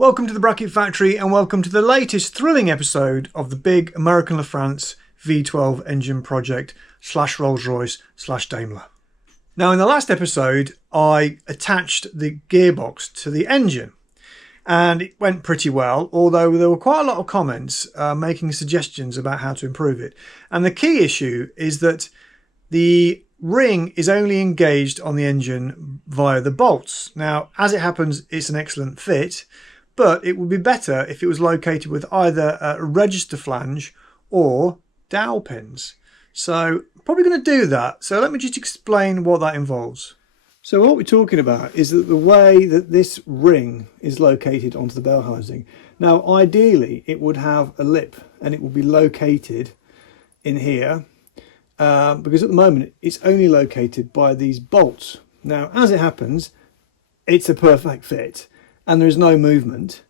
Welcome to the Bracket Factory and welcome to the latest thrilling episode of the big American LaFrance V12 engine project / Rolls Royce / Daimler. Now in the last episode I attached the gearbox to the engine and it went pretty well, although there were quite a lot of comments making suggestions about how to improve it. And the key issue is that the ring is only engaged on the engine via the bolts. Now as it happens it's an excellent fit, but it would be better if it was located with either a register flange or dowel pins. So I'm probably going to do that. So let me just explain what that involves. So what we're talking about is that the way that this ring is located onto the bell housing. Now ideally it would have a lip and it will be located in here because at the moment it's only located by these bolts. Now as it happens it's a perfect fit and there's no movement,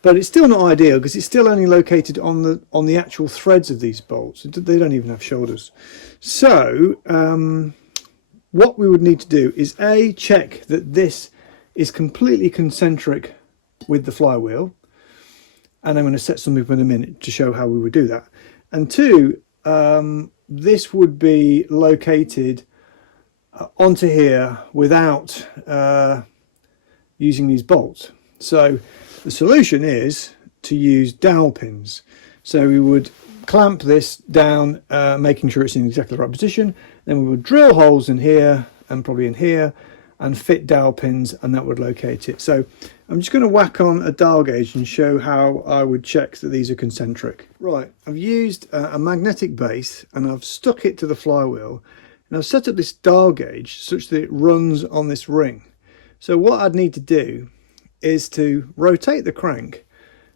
but it's still not ideal because it's still only located on the actual threads of these bolts. They don't even have shoulders. So what we would need to do is check that this is completely concentric with the flywheel, and I'm going to set something up in a minute to show how we would do that. And two, this would be located onto here without using these bolts. So the solution is to use dowel pins. So we would clamp this down, making sure it's in exactly the right position. Then we would drill holes in here and probably in here and fit dowel pins, and that would locate it. So I'm just going to whack on a dial gauge and show how I would check that these are concentric. Right, I've used a magnetic base and I've stuck it to the flywheel, and I've set up this dial gauge such that it runs on this ring. So what I'd need to do is to rotate the crank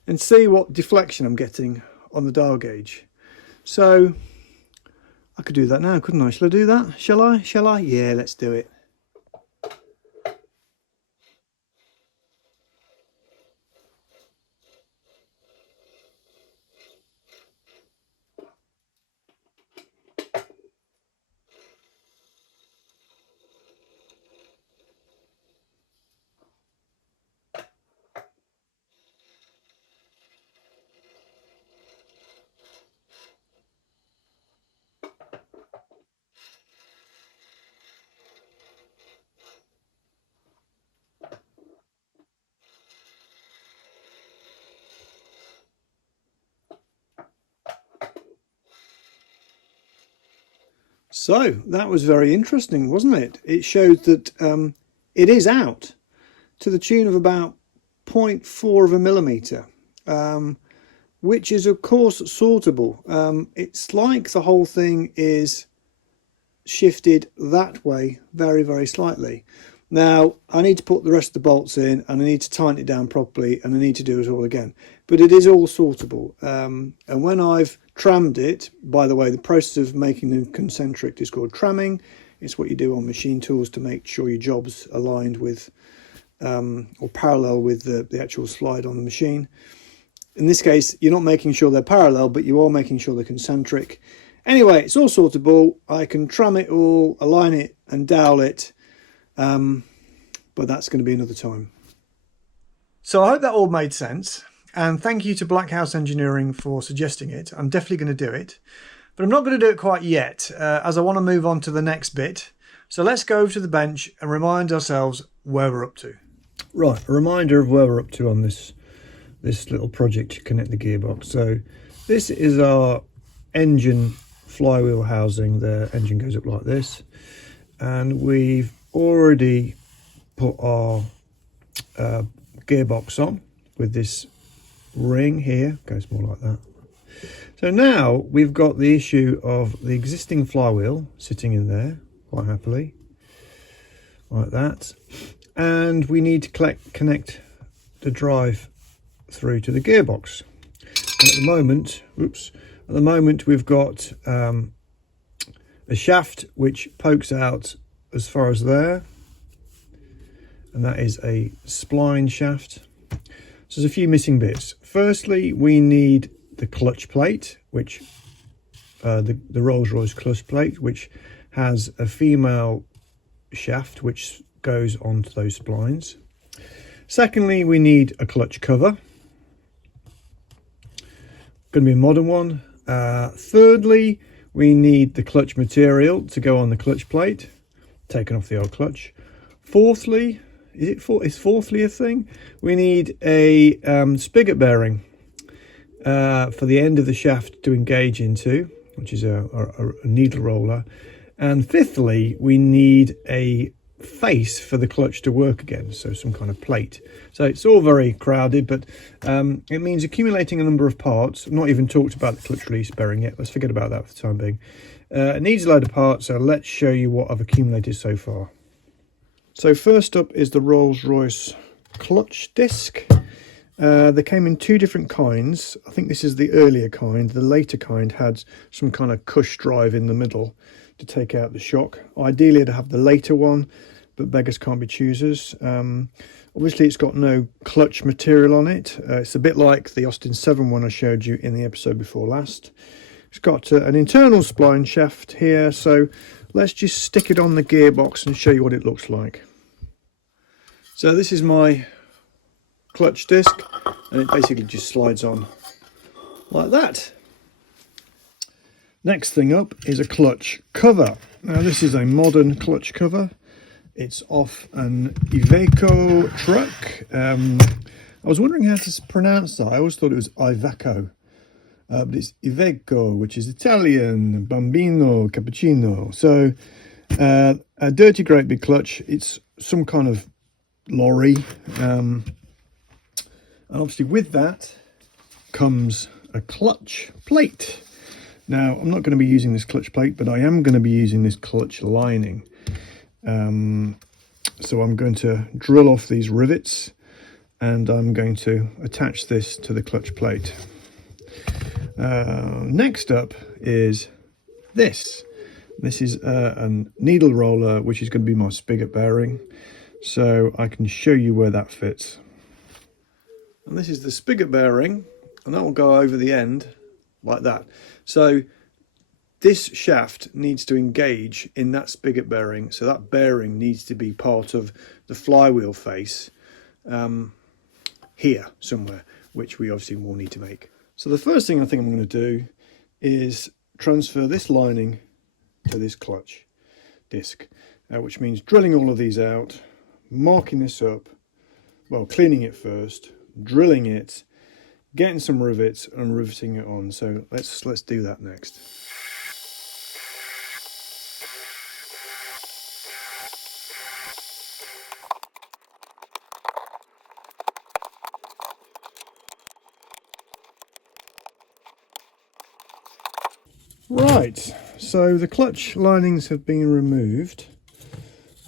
and see what deflection I'm getting on the dial gauge. So I could do that now, couldn't I? Shall I do that? Shall I? Yeah, let's do it. So that was very interesting, wasn't it? It showed that it is out to the tune of about 0.4 of a millimetre, which is of course sortable. It's like the whole thing is shifted that way very, very slightly. Now I need to put the rest of the bolts in and I need to tighten it down properly, and I need to do it all again, but it is all sortable. And when I've trammed it, by the way, the process of making them concentric is called tramming. It's what you do on machine tools to make sure your job's aligned with or parallel with the actual slide on the machine. In this case you're not making sure they're parallel, but you are making sure they're concentric. Anyway, it's all sortable. I can tram it all, align it and dowel it, but that's going to be another time. So I hope that all made sense, and thank you to Black House Engineering for suggesting it. I'm definitely going to do it, but I'm not going to do it quite yet, as I want to move on to the next bit. So let's go over to the bench and remind ourselves where we're up to. Right, a reminder of where we're up to on this little project to connect the gearbox. So this is our engine flywheel housing. The engine goes up like this, and we've already put our gearbox on with this ring here. Goes more like that. So now we've got the issue of the existing flywheel sitting in there quite happily like that, and we need to connect the drive through to the gearbox. And at the moment we've got a shaft which pokes out as far as there, and that is a spline shaft. So there's a few missing bits. Firstly, we need the clutch plate, which the Rolls Royce clutch plate, which has a female shaft which goes onto those splines. Secondly, we need a clutch cover. Going to be a modern one. Thirdly, we need the clutch material to go on the clutch plate, taken off the old clutch. Fourthly, is fourthly a thing? We need a spigot bearing for the end of the shaft to engage into, which is a needle roller. And fifthly, we need a face for the clutch to work again, so some kind of plate. So it's all very crowded, but it means accumulating a number of parts. I've not even talked about the clutch release bearing yet. Let's forget about that for the time being. It needs a load of parts, so let's show you what I've accumulated so far. So first up is the Rolls Royce clutch disc. They came in two different kinds. I think this is the earlier kind. The later kind had some kind of cush drive in the middle to take out the shock. Ideally I'd have the later one, but beggars can't be choosers. Obviously it's got no clutch material on it. It's a bit like the Austin 7 one I showed you in the episode before last. It's got an internal spline shaft here, so let's just stick it on the gearbox and show you what it looks like. So this is my clutch disc, and it basically just slides on like that. Next thing up is a clutch cover. Now this is a modern clutch cover. It's off an Iveco truck. I was wondering how to pronounce that. I always thought it was Iveco, but it's Iveco, which is Italian, bambino, cappuccino. So a dirty great big clutch. It's some kind of lorry, and obviously with that comes a clutch plate. Now I'm not going to be using this clutch plate, but I am going to be using this clutch lining. So I'm going to drill off these rivets and I'm going to attach this to the clutch plate. Next up is this. This is a needle roller, which is going to be my spigot bearing, so I can show you where that fits. And this is the spigot bearing, and that will go over the end like that. So this shaft needs to engage in that spigot bearing, so that bearing needs to be part of the flywheel face here somewhere, which we obviously will need to make. So the first thing I think I'm going to do is transfer this lining to this clutch disc, which means drilling all of these out, marking this up, well, cleaning it first, drilling it, getting some rivets and riveting it on. So let's do that next. Right, so the clutch linings have been removed.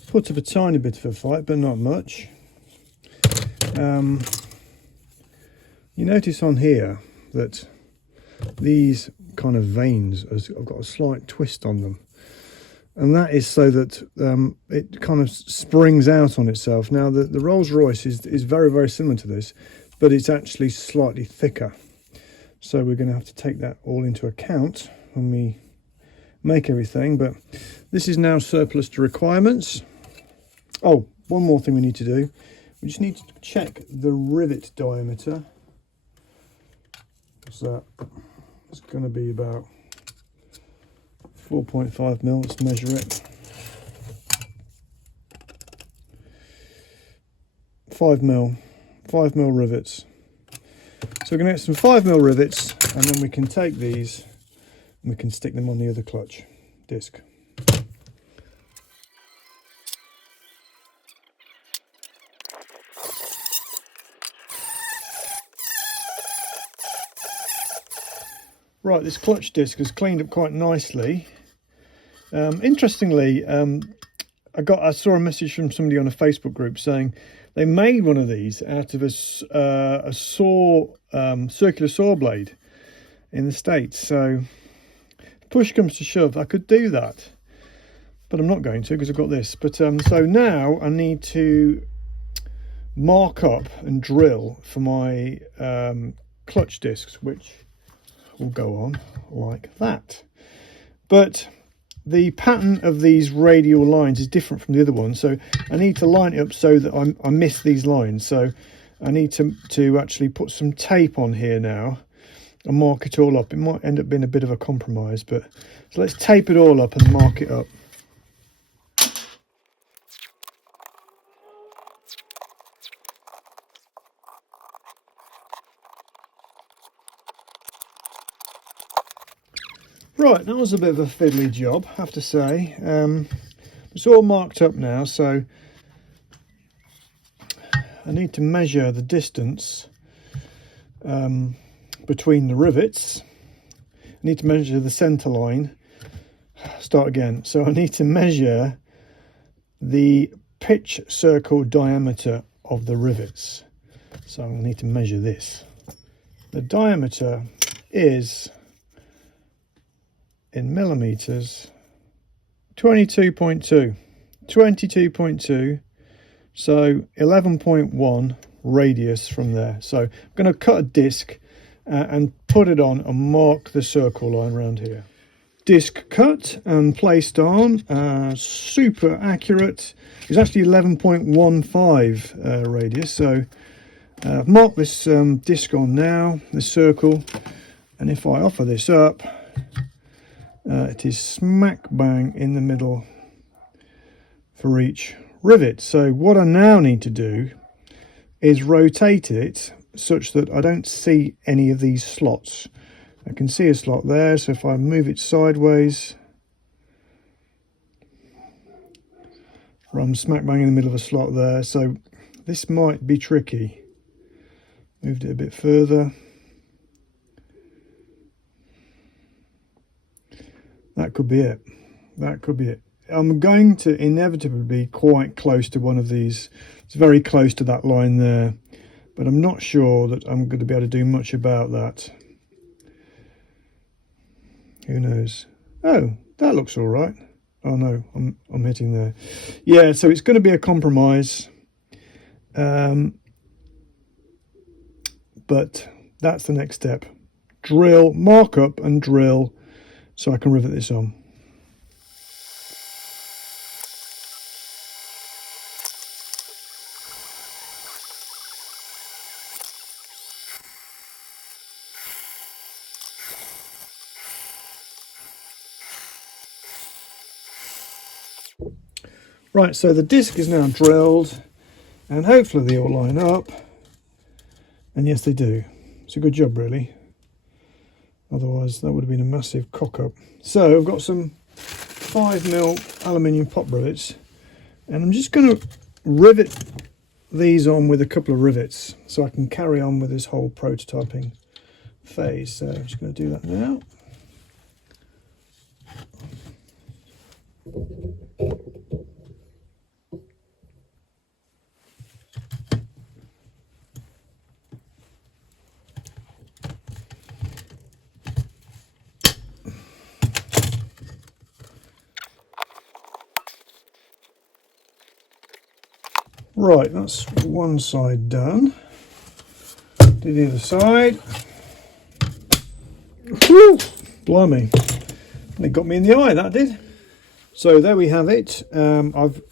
Put up a tiny bit of a fight, but not much. You notice on here that these kind of veins have got a slight twist on them, and that is so that it kind of springs out on itself. Now the Rolls Royce is very, very similar to this, but it's actually slightly thicker, so we're going to have to take that all into account when we make everything. But this is now surplus to requirements. Oh, one more thing we need to do. We just need to check the rivet diameter. So it's going to be about 4.5 mil. Let's measure it. 5 mil rivets. So we're going to get some 5 mil rivets, and then we can take these and we can stick them on the other clutch disc. Right, this clutch disc has cleaned up quite nicely. Interestingly, I saw a message from somebody on a Facebook group saying they made one of these out of a circular saw blade in the States. So if push comes to shove, I could do that, but I'm not going to because I've got this. But so now I need to mark up and drill for my clutch discs, which will go on like that. But the pattern of these radial lines is different from the other one, so I need to line it up so that I miss these lines. So I need to actually put some tape on here now and mark it all up. It might end up being a bit of a compromise, but so let's tape it all up and mark it up. Right, that was a bit of a fiddly job, I have to say. It's all marked up now, so I need to measure the distance between the rivets. I need to measure the centre line. Start again. So I need to measure the pitch circle diameter of the rivets. So I need to measure this. The diameter is, in millimeters, 22.2, so 11.1 radius from there. So I'm going to cut a disc and put it on and mark the circle line around here. Disc cut and placed on, super accurate. It's actually 11.15 radius. So I've marked this disc on now, this circle, and if I offer this up, it is smack bang in the middle for each rivet. So what I now need to do is rotate it such that I don't see any of these slots. I can see a slot there, so if I move it sideways, I'm smack bang in the middle of a slot there. So this might be tricky. Moved it a bit further. That could be it. That could be it. I'm going to inevitably be quite close to one of these. It's very close to that line there, but I'm not sure that I'm going to be able to do much about that. Who knows? Oh, that looks all right. Oh no, I'm hitting there. Yeah, so it's going to be a compromise. But that's the next step. Drill, mark up and drill, so I can rivet this on. Right, so the disc is now drilled, and hopefully they all line up. And yes, they do. It's a good job, really. Otherwise, that would have been a massive cock-up. So I've got some 5mm aluminium pop rivets, and I'm just going to rivet these on with a couple of rivets so I can carry on with this whole prototyping phase. So I'm just going to do that now. Right, that's one side done. Do the other side. Whew, blimey. It got me in the eye, that did. So there we have it. I've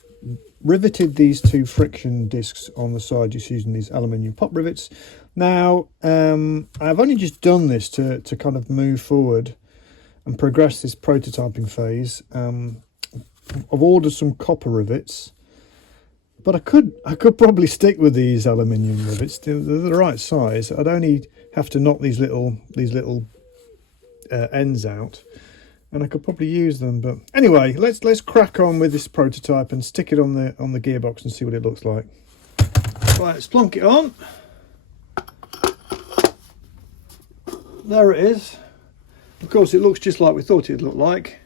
riveted these two friction discs on the side just using these aluminium pop rivets. Now, I've only just done this to kind of move forward and progress this prototyping phase. I've ordered some copper rivets. But I could probably stick with these aluminium rivets. They're the right size. I'd only have to knock these little ends out, and I could probably use them. But anyway, let's crack on with this prototype and stick it on the gearbox and see what it looks like. Right, let's plonk it on. There it is. Of course, it looks just like we thought it'd look like.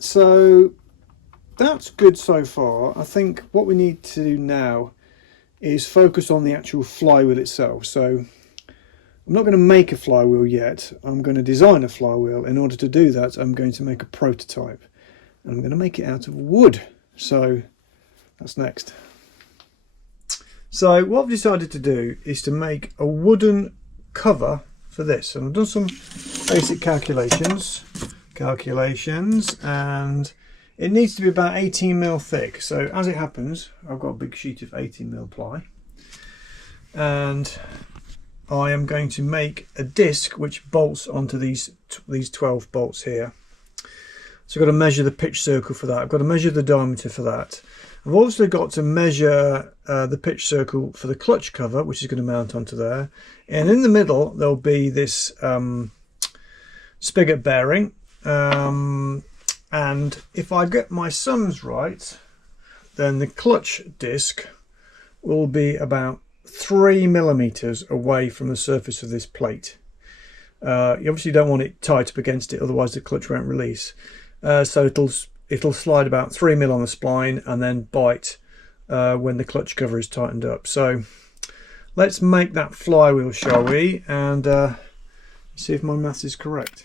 So that's good so far. I think what we need to do now is focus on the actual flywheel itself. So I'm not going to make a flywheel yet. I'm going to design a flywheel. In order to do that, I'm going to make a prototype. And I'm going to make it out of wood. So that's next. So what I've decided to do is to make a wooden cover for this. And I've done some basic calculations. calculations, and it needs to be about 18mm thick. So as it happens, I've got a big sheet of 18mm ply, and I am going to make a disc which bolts onto these 12 bolts here. So I've got to measure the pitch circle for that. I've got to measure the diameter for that. I've also got to measure the pitch circle for the clutch cover, which is going to mount onto there. And in the middle, there'll be this spigot bearing. And if I get my sums right, then the clutch disc will be about 3mm away from the surface of this plate. You obviously don't want it tight up against it, otherwise the clutch won't release. So it'll slide about 3mm on the spline and then bite when the clutch cover is tightened up. So let's make that flywheel, shall we, and see if my maths is correct.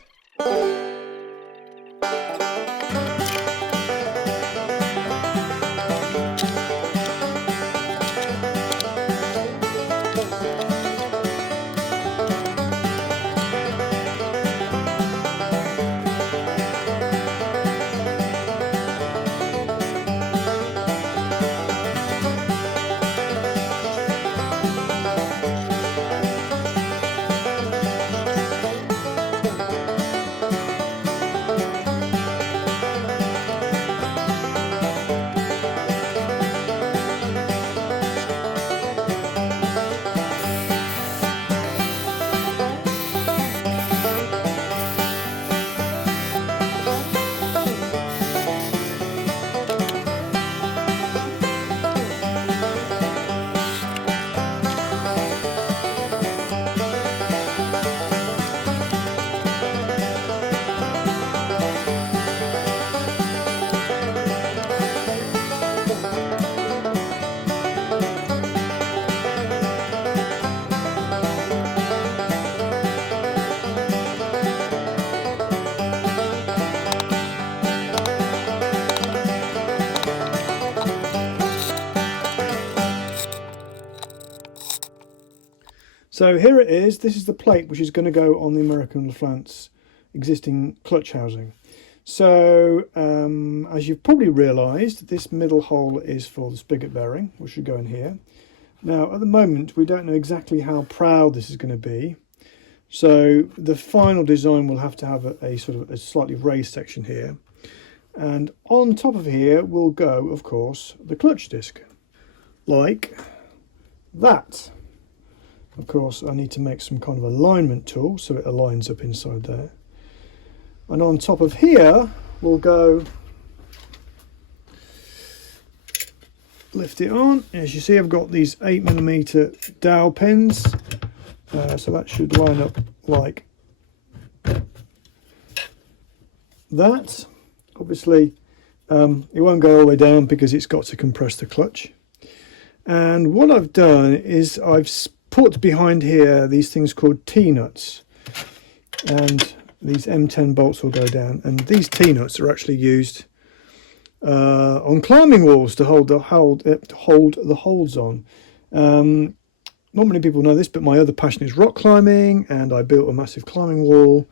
So here it is. This is the plate which is going to go on the American LaFrance existing clutch housing. So as you've probably realised, this middle hole is for the spigot bearing, which should go in here. Now at the moment we don't know exactly how proud this is going to be, so the final design will have to have a sort of a slightly raised section here, and on top of here will go, of course, the clutch disc, like that. Of course, I need to make some kind of alignment tool so it aligns up inside there. And on top of here, we'll go, lift it on. As you see, I've got these 8mm dowel pins. So that should line up like that. Obviously, it won't go all the way down because it's got to compress the clutch. And what I've done is I've put behind here these things called T-nuts, and these M10 bolts will go down, and these T-nuts are actually used on climbing walls to hold the holds on. Not many people know this, but my other passion is rock climbing, and I built a massive climbing wall,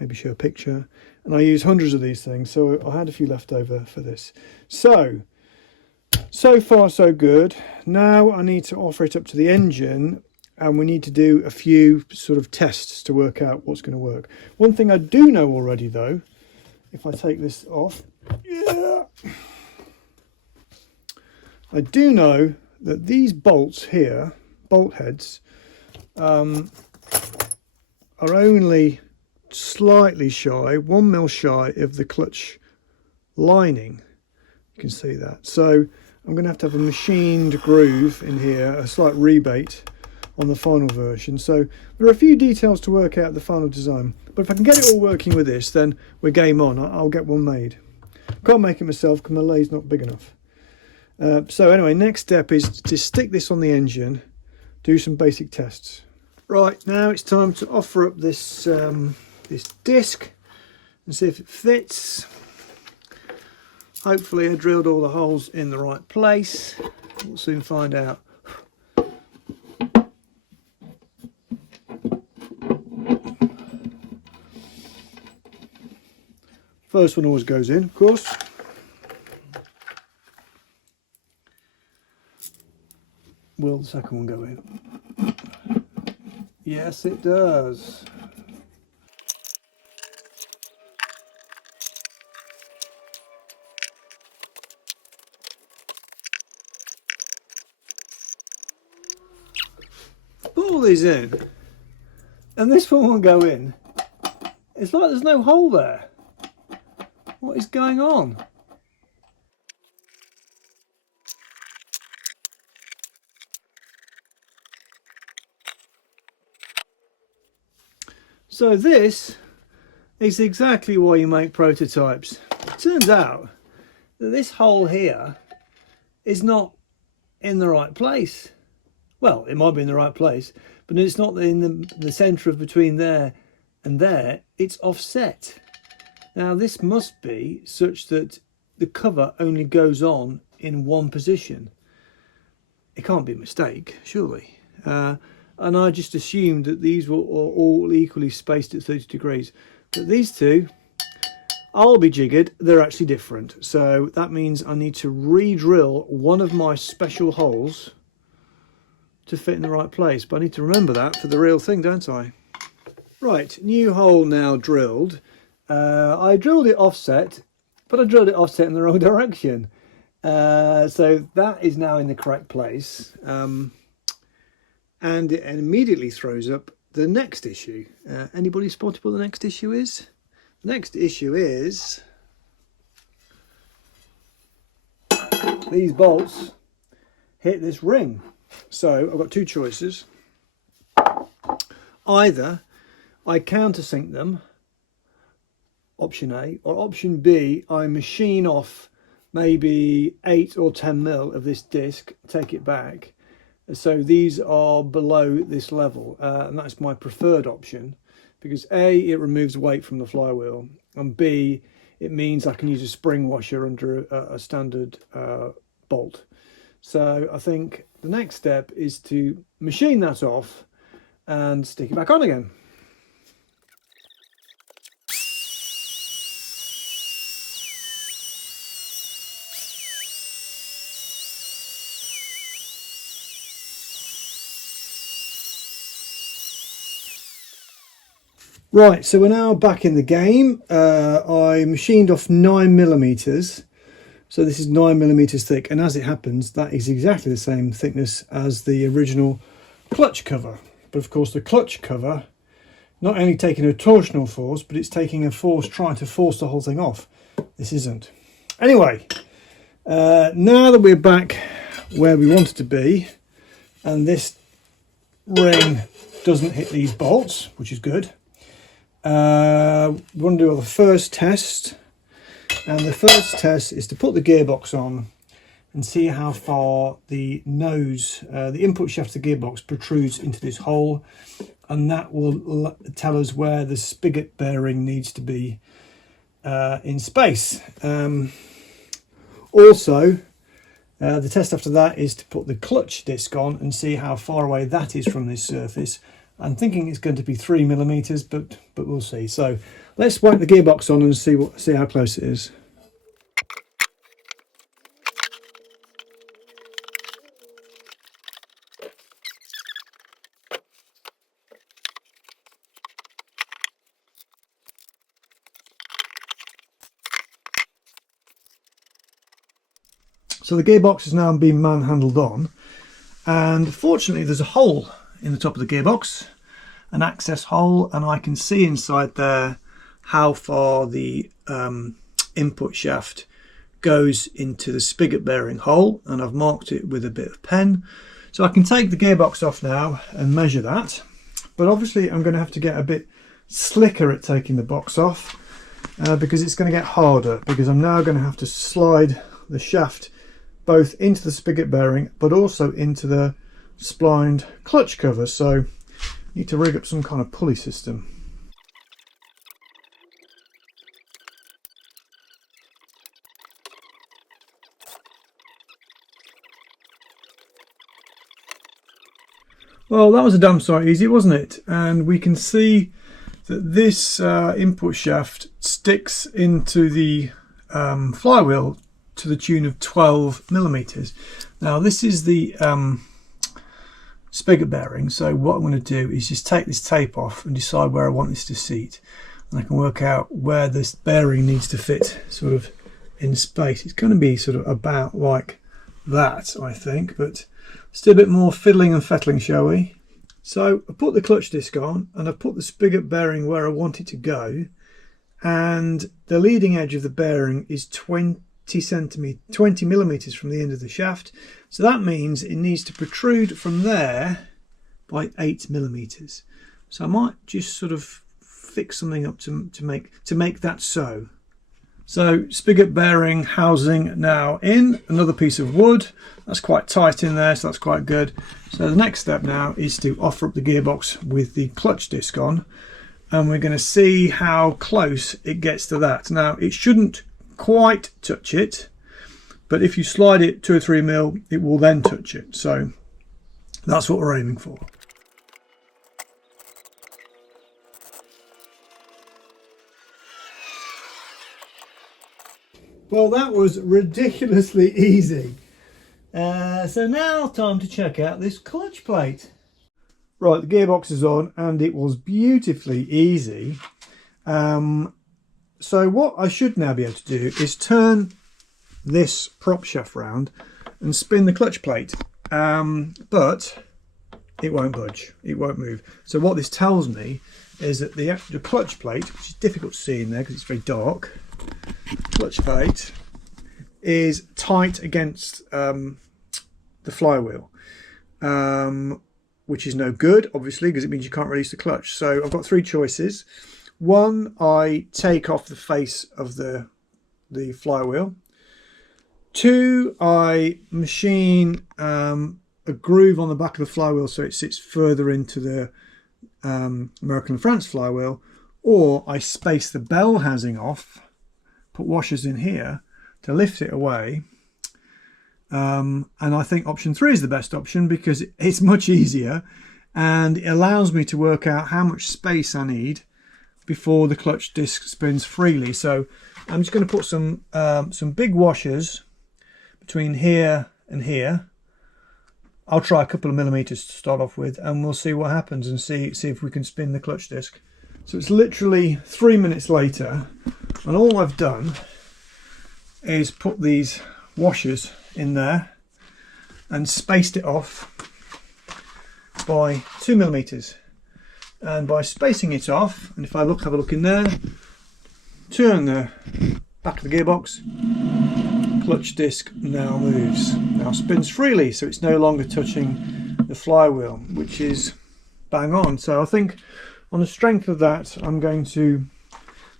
maybe show a picture, and I use hundreds of these things, so I had a few left over for this. So far so good. Now I need to offer it up to the engine, and we need to do a few sort of tests to work out what's going to work. One thing I do know already though, if I take this off, yeah, I do know that these bolts here, bolt heads, are only slightly shy, 1mm shy of the clutch lining. You can see that. So I'm going to have a machined groove in here, a slight rebate on the final version. So there are a few details to work out the final design, but if I can get it all working with this, then we're game on. I'll get one made. Can't make it myself because my lathe's not big enough. So anyway, next step is to stick this on the engine, do some basic tests. Right, now it's time to offer up this this disc and see if it fits. Hopefully I drilled all the holes in the right place. We'll soon find out. First one always goes in, of course. Will the second one go in? Yes, it does. Put all these in, and this one won't go in. It's like there's no hole there. What is going on? So this is exactly why you make prototypes. It turns out that this hole here is not in the right place. Well, it might be in the right place, but it's not in the centre of between there and there. It's offset. Now this must be such that the cover only goes on in one position. It can't be a mistake, surely. And I just assumed that these were all equally spaced at 30 degrees. But these two, I'll be jiggered, they're actually different. So that means I need to re-drill one of my special holes to fit in the right place. But I need to remember that for the real thing, don't I? Right, new hole now drilled. I drilled it offset, but I drilled it offset in the wrong direction. So that is now in the correct place. And it immediately throws up the next issue. Anybody spotted what the next issue is? The next issue is these bolts hit this ring. So I've got two choices. Either I countersink them, option A, or option B, I machine off maybe 8 or 10 mil of this disc, take it back. So these are below this level, and that's my preferred option, because A, it removes weight from the flywheel, and B, it means I can use a spring washer under a standard bolt. So I think the next step is to machine that off and stick it back on again. Right, so we're now back in the game. I machined off 9mm, so this is 9mm thick, and as it happens, that is exactly the same thickness as the original clutch cover. But of course, the clutch cover not only taking a torsional force, but it's taking a force trying to force the whole thing off. This isn't. Anyway, now that we're back where we wanted to be, and this ring doesn't hit these bolts, which is good. We want to do the first test, and the first test is to put the gearbox on and see how far the nose, the input shaft of the gearbox protrudes into this hole, and that will tell us where the spigot bearing needs to be in space. Also, the test after that is to put the clutch disc on and see how far away that is from this surface. I'm thinking it's going to be 3mm, but we'll see. So let's wipe the gearbox on and see how close it is. So the gearbox has now been manhandled on, and fortunately there's a hole in the top of the gearbox, an access hole, and I can see inside there how far the input shaft goes into the spigot bearing hole, and I've marked it with a bit of pen. So I can take the gearbox off now and measure that, but obviously I'm going to have to get a bit slicker at taking the box off because it's going to get harder, because I'm now going to have to slide the shaft both into the spigot bearing but also into the splined clutch cover, so need to rig up some kind of pulley system. Well, that was a damn sight easy, wasn't it? And we can see that this input shaft sticks into the flywheel to the tune of 12 millimeters. Now this is the spigot bearing, so what I'm going to do is just take this tape off and decide where I want this to seat, and I can work out where this bearing needs to fit sort of in space. It's going to be sort of about like that, I think, but still a bit more fiddling and fettling, shall we? So I put the clutch disc on and I put the spigot bearing where I want it to go, and the leading edge of the bearing is 20 millimeters from the end of the shaft, so that means it needs to protrude from there by 8 millimeters. So I might just sort of fix something up to make that so. So spigot bearing housing now in, another piece of wood. That's quite tight in there, so that's quite good. So the next step now is to offer up the gearbox with the clutch disc on, and we're going to see how close it gets to that. Now it shouldn't quite touch it, but if you slide it 2 or 3 mil, it will then touch it. So that's what we're aiming for. Well, that was ridiculously easy. So now time to check out this clutch plate. Right, the gearbox is on and it was beautifully easy. So what I should now be able to do is turn this prop shaft round and spin the clutch plate, but it won't budge, it won't move. So what this tells me is that the clutch plate, which is difficult to see in there because it's very dark, clutch plate is tight against the flywheel, which is no good, obviously, because it means you can't release the clutch. So I've got 3 choices. One, I take off the face of the flywheel. 2, I machine a groove on the back of the flywheel so it sits further into the American France flywheel. Or I space the bell housing off, put washers in here to lift it away. And I think option 3 is the best option because it's much easier and it allows me to work out how much space I need before the clutch disc spins freely. So I'm just going to put some big washers between here and here. I'll try a couple of millimeters to start off with, and we'll see what happens and see if we can spin the clutch disc. So it's literally 3 minutes later, and all I've done is put these washers in there and spaced it off by 2 millimeters. And by spacing it off, and if I have a look in there, turn the back of the gearbox, clutch disc now moves. Now spins freely, so it's no longer touching the flywheel, which is bang on. So I think on the strength of that, I'm going to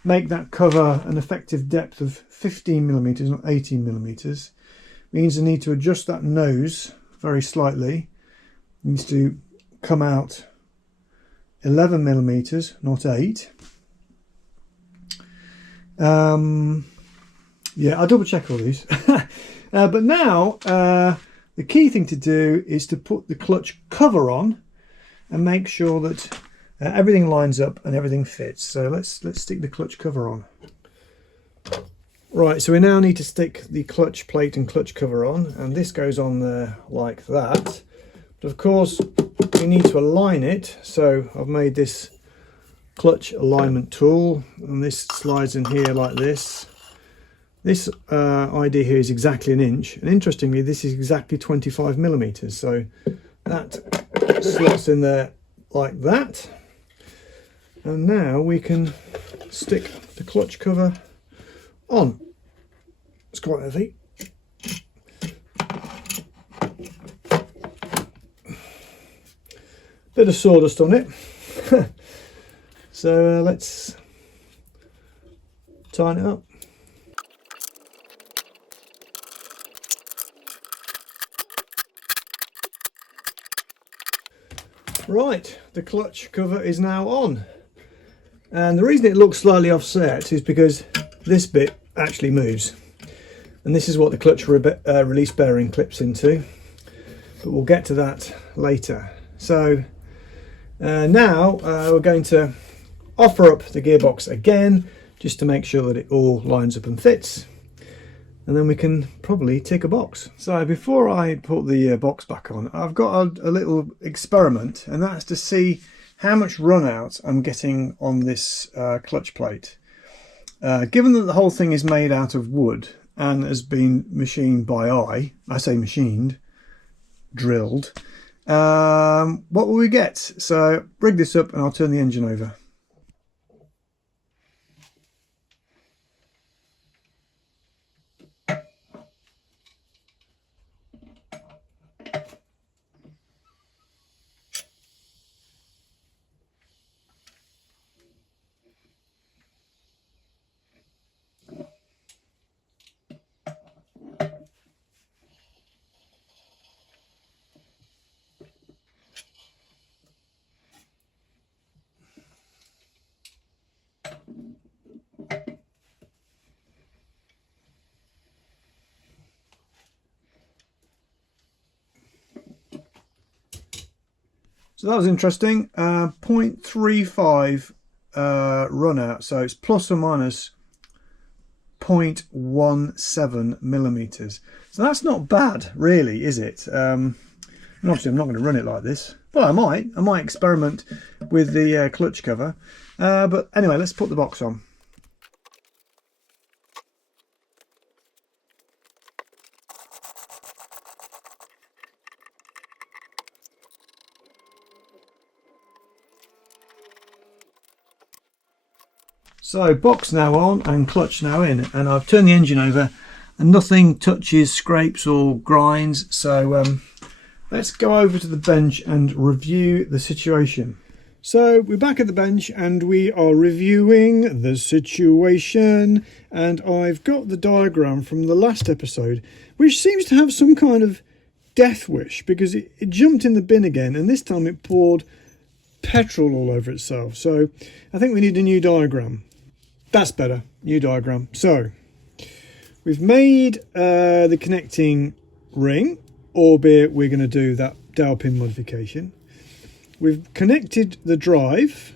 make that cover an effective depth of 15 millimeters, not 18 millimeters. Means I need to adjust that nose very slightly. It needs to come out 11 millimeters, not 8. Yeah, I'll double check all these. But now the key thing to do is to put the clutch cover on and make sure that everything lines up and everything fits. So let's stick the clutch cover on. Right, so we now need to stick the clutch plate and clutch cover on, and this goes on there like that. But of course we need to align it, so I've made this clutch alignment tool, and this slides in here like this. This idea here is exactly 1 inch, and interestingly this is exactly 25 millimeters, so that slots in there like that. And now we can stick the clutch cover on. It's quite heavy. Bit of sawdust on it. So let's tighten it up. Right, the clutch cover is now on. And the reason it looks slightly offset is because this bit actually moves. And this is what the clutch release bearing clips into. But we'll get to that later. So now we're going to offer up the gearbox again, just to make sure that it all lines up and fits. And then we can probably tick a box. So before I put the box back on, I've got a little experiment, and that's to see how much run out I'm getting on this clutch plate. Given that the whole thing is made out of wood and has been machined by eye, I say machined, drilled, what will we get? So rig this up and I'll turn the engine over. So that was interesting. 0.35 run out, so it's plus or minus 0.17 millimeters. So that's not bad, really, is it? And obviously, I'm not going to run it like this. Well, I might experiment with the clutch cover. But anyway, let's put the box on. So box now on and clutch now in, and I've turned the engine over and nothing touches, scrapes or grinds. So let's go over to the bench and review the situation. So we're back at the bench and we are reviewing the situation, and I've got the diagram from the last episode, which seems to have some kind of death wish, because it jumped in the bin again, and this time it poured petrol all over itself. So I think we need a new diagram. That's better, new diagram. So we've made the connecting ring, albeit we're going to do that dowel pin modification. We've connected the drive,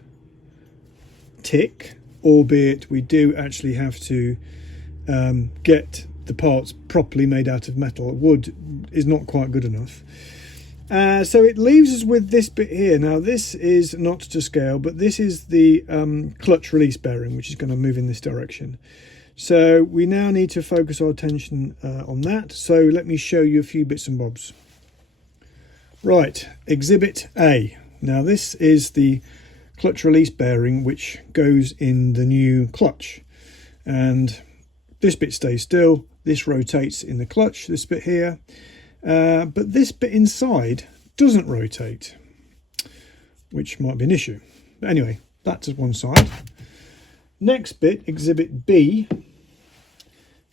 tick, albeit we do actually have to get the parts properly made out of metal. Wood is not quite good enough. So it leaves us with this bit here. Now this is not to scale, but this is the clutch release bearing, which is going to move in this direction. So we now need to focus our attention on that. So let me show you a few bits and bobs. Right, Exhibit A. Now this is the clutch release bearing which goes in the new clutch, and this bit stays still, this rotates in the clutch, this bit here. But this bit inside doesn't rotate, which might be an issue. But anyway, that's one side. Next bit, Exhibit B,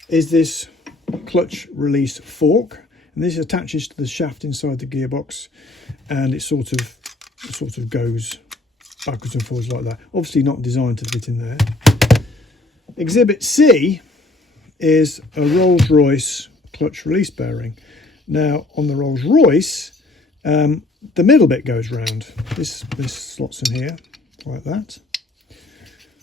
is this clutch release fork, and this attaches to the shaft inside the gearbox, and it sort of goes backwards and forwards like that. Obviously not designed to fit in there. Exhibit C is a Rolls Royce clutch release bearing. Now on the Rolls Royce, the middle bit goes round. This slots in here like that.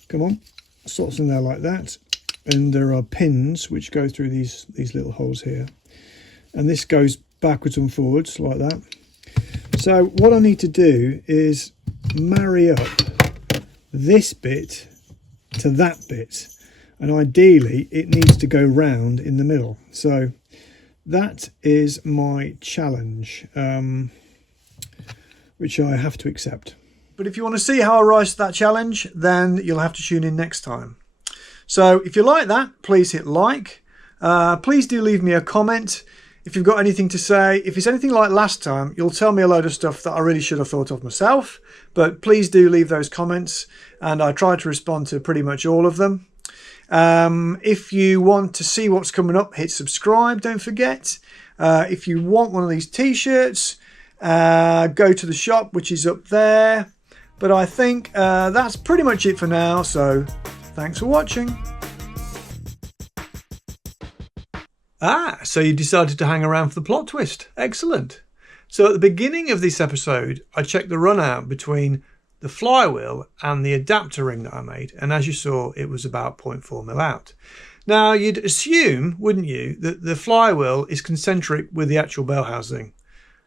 Come on, slots in there like that, and there are pins which go through these little holes here, and this goes backwards and forwards like that. So what I need to do is marry up this bit to that bit, and ideally it needs to go round in the middle. So that is my challenge, which I have to accept. But if you want to see how I rise to that challenge, then you'll have to tune in next time. So if you like that, please hit like. Please do leave me a comment if you've got anything to say. If it's anything like last time, you'll tell me a load of stuff that I really should have thought of myself. But please do leave those comments, and I try to respond to pretty much all of them. If you want to see what's coming up, hit subscribe, don't forget. If you want one of these t-shirts, go to the shop, which is up there. But I think that's pretty much it for now, so thanks for watching. So you decided to hang around for the plot twist. Excellent. So at the beginning of this episode, I checked the run out between the flywheel and the adapter ring that I made. And as you saw, it was about 0.4 mil out. Now, you'd assume, wouldn't you, that the flywheel is concentric with the actual bell housing.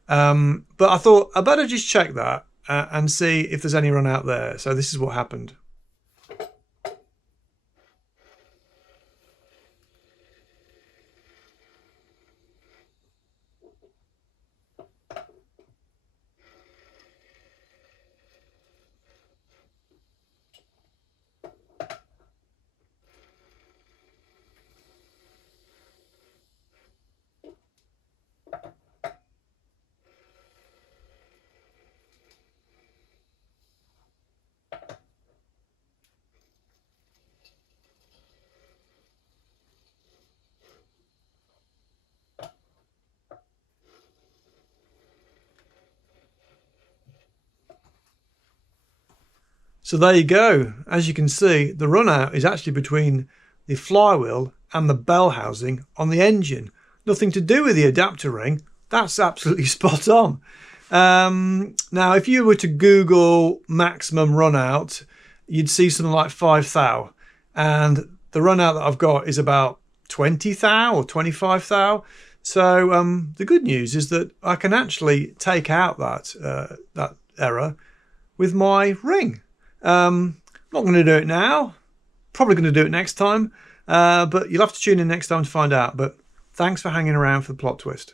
But I thought I better just check that and see if there's any run out there. So this is what happened. So there you go. As you can see, the runout is actually between the flywheel and the bell housing on the engine. Nothing to do with the adapter ring. That's absolutely spot on. Now, if you were to Google maximum runout, you'd see something like 5 thou. And the runout that I've got is about 20 thou or 25 thou. So the good news is that I can actually take out that error with my ring. Not going to do it now. Probably going to do it next time. But you'll have to tune in next time to find out. But thanks for hanging around for the plot twist.